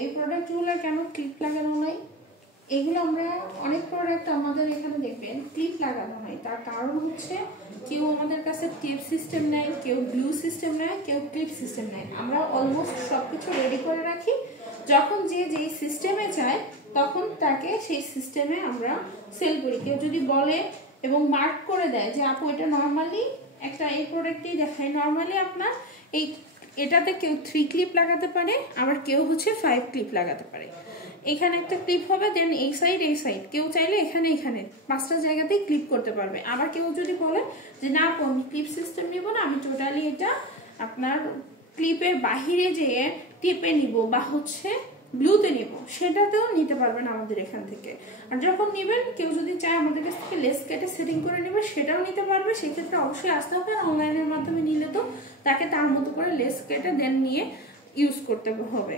এই প্রোডাক্টগুলো কেন ক্লিপ লাগানো নাই? এগুলো আমরা অনেক প্রোডাক্ট আমাদের এখানে দেখবেন ক্লিপ লাগানো হয়, তার কারণ হচ্ছে কেউ আমাদের কাছে টেপ সিস্টেম নেয়, কেউ গ্লু সিস্টেম নেয়, কেউ ক্লিপ সিস্টেম নেয়। আমরা অলমোস্ট সব কিছু রেডি করে রাখি, যখন যে যেই সিস্টেমে চায় তখন তাকে সেই সিস্টেমে আমরা সেল করি। কেউ যদি বলে এবং মার্ক করে দেয় যে আপু এটা নর্মালি একটা এই প্রোডাক্টেই দেখায়, নর্মালি আপনার এটাতে কেউ 3 ক্লিপ লাগাতে পারে, আবার কেউ হচ্ছে 5 ক্লিপ লাগাতে পারে। এখানে একটা ক্লিপ হবে, দেন এই সাইড কেউ চাইলে এখানে 5টা জায়গাতেই ক্লিপ করতে পারবে। আবার কেউ যদি বলে যে না আমি ক্লিপ সিস্টেম নিব না, আমি টোটালি এটা আপনার ক্লিপের বাহিরে যেয়ে টেপে নিব বা হচ্ছে ব্লুতে নিব, সেটাতেও নিতে পারবেন আমাদের এখান থেকে। আর যখন নেবেন কেউ যদি চায় আমাদের কাছ থেকে লেস কেটে সেটিং করে নেবে, সেটাও নিতে পারবে। সেক্ষেত্রে অবশ্যই আসতে হবে। অনলাইনের মাধ্যমে নিলে তো তাকে তার মতো করে লেস কেটে দেন নিয়ে ইউজ করতে হবে।